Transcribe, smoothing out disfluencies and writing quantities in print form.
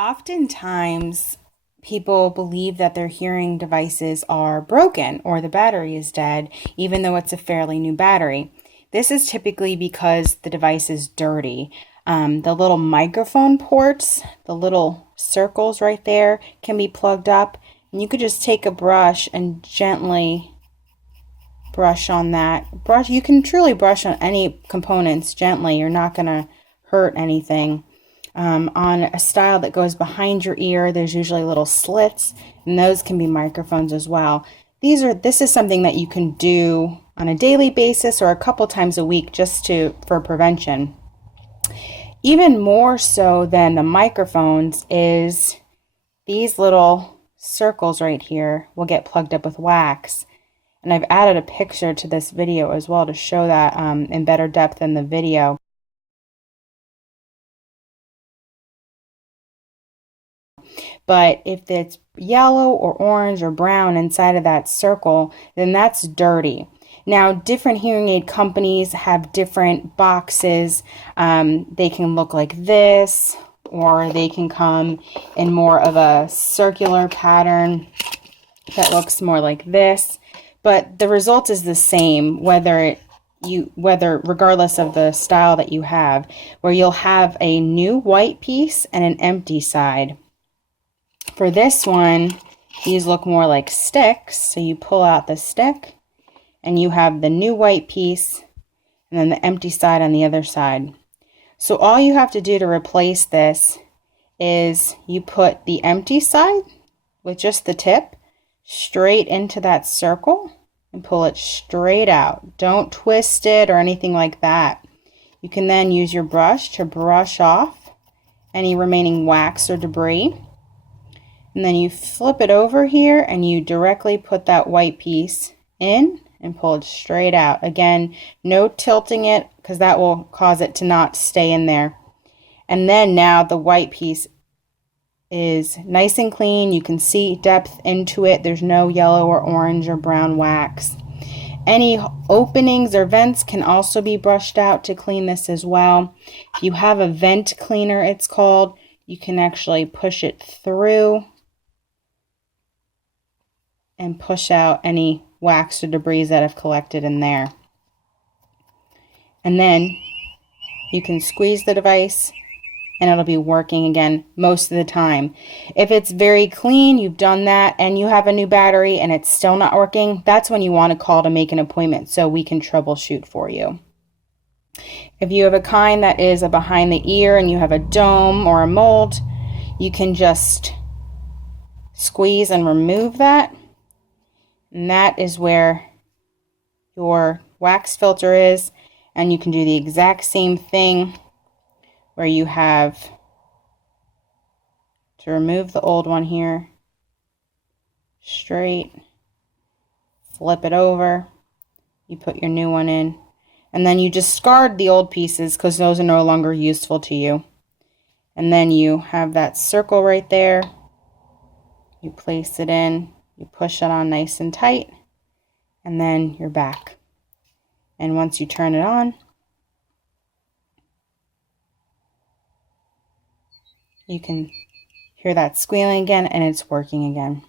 Oftentimes, people believe that their hearing devices are broken or the battery is dead, even though it's a fairly new battery. This is typically because the device is dirty. The little microphone ports, the little circles right there, can be plugged up, and you could just take a brush and gently brush on that. You can truly brush on any components gently. You're not going to hurt anything. On a style that goes behind your ear, there's usually little slits, and those can be microphones as well. This is something that you can do on a daily basis or a couple times a week just for prevention. Even more so than the microphones is these little circles right here will get plugged up with wax. And I've added a picture to this video as well to show that in better depth in the video. But if it's yellow or orange or brown inside of that circle, then that's dirty. Now, different hearing aid companies have different boxes. They can look like this, or they can come in more of a circular pattern that looks more like this. But the result is the same, regardless of the style that you have, where you'll have a new white piece and an empty side. For this one, these look more like sticks. So you pull out the stick and you have the new white piece and then the empty side on the other side. So all you have to do to replace this is you put the empty side with just the tip straight into that circle and pull it straight out. Don't twist it or anything like that. You can then use your brush to brush off any remaining wax or debris. And then you flip it over here and you directly put that white piece in and pull it straight out. Again, no tilting it because that will cause it to not stay in there. And then now the white piece is nice and clean. You can see depth into it. There's no yellow or orange or brown wax. Any openings or vents can also be brushed out to clean this as well. If you have a vent cleaner, it's called, you can actually push it through and push out any wax or debris that have collected in there. And then you can squeeze the device and it'll be working again most of the time. If it's very clean, you've done that, and you have a new battery and it's still not working, that's when you want to call to make an appointment so we can troubleshoot for you. If you have a kind that is a behind the ear and you have a dome or a mold, you can just squeeze and remove that. And that is where your wax filter is. And you can do the exact same thing where you have to remove the old one here, straight, flip it over, you put your new one in, and then you discard the old pieces because those are no longer useful to you. And then you have that circle right there, you place it in, you push it on nice and tight, and then you're back. And once you turn it on, you can hear that squealing again, and it's working again.